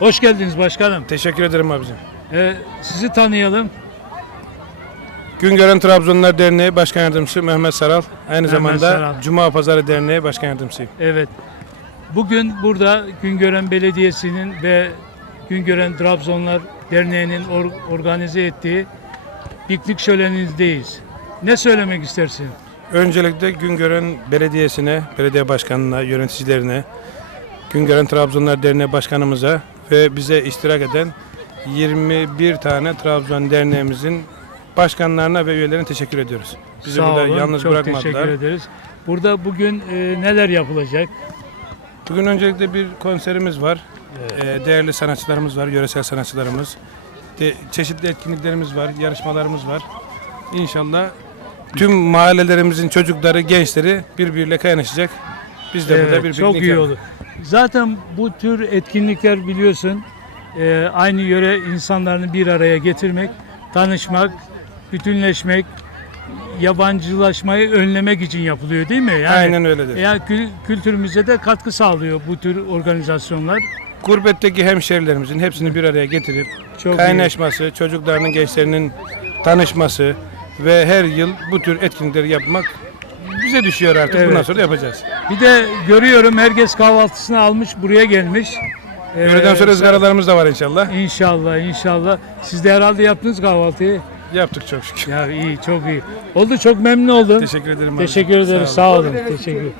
Hoş geldiniz başkanım. Teşekkür ederim abicim. Ee, sizi tanıyalım. Güngören Trabzonlar Derneği Başkan Yardımcısı Mehmet Saral. Aynı Mehmet zamanda Saral. Cuma Pazarı Derneği Başkan Yardımcısıyım. Evet. Bugün burada Güngören Belediyesi'nin ve Güngören Trabzonlar Derneği'nin or- organize ettiği piknik şöleninizdeyiz. Ne söylemek istersin? Öncelikle Güngören Belediyesi'ne, belediye başkanına, yöneticilerine, Güngören Trabzonlar Derneği Başkanımıza ve bize iştirak eden 21 tane Trabzon Derneğimizin başkanlarına ve üyelerine teşekkür ediyoruz. Bizi Sağ burada olun. yalnız Çok bırakmadılar. teşekkür ederiz. Burada bugün e, neler yapılacak? Bugün öncelikle bir konserimiz var. Ee, değerli sanatçılarımız var, yöresel sanatçılarımız. De, çeşitli etkinliklerimiz var, yarışmalarımız var. İnşallah tüm mahallelerimizin çocukları, gençleri birbiriyle kaynaşacak. Biz de burada bir çok piknik iyi yap- olur. Zaten bu tür etkinlikler biliyorsun e, aynı yöre insanlarını bir araya getirmek, tanışmak, bütünleşmek, yabancılaşmayı önlemek için yapılıyor değil mi? Yani, Aynen öyledir. Yani kü- kültürümüze de katkı sağlıyor bu tür organizasyonlar. Gurbetteki hemşerilerimizin hepsini bir araya getirip Çok iyi. kaynaşması, çocuklarının, gençlerinin tanışması ve her yıl bu tür etkinlikleri yapmak bize düşüyor artık. Evet. Bundan sonra yapacağız. Bir de görüyorum herkes kahvaltısını almış buraya gelmiş. Öğleden sonra ızgaralarımız da var inşallah. İnşallah inşallah. Siz de herhalde yaptınız kahvaltıyı. Yaptık çok şükür. Ya iyi çok iyi. Oldu çok memnun oldum. Teşekkür ederim. abi. Teşekkür olun. Sağ olun. Teşekkür.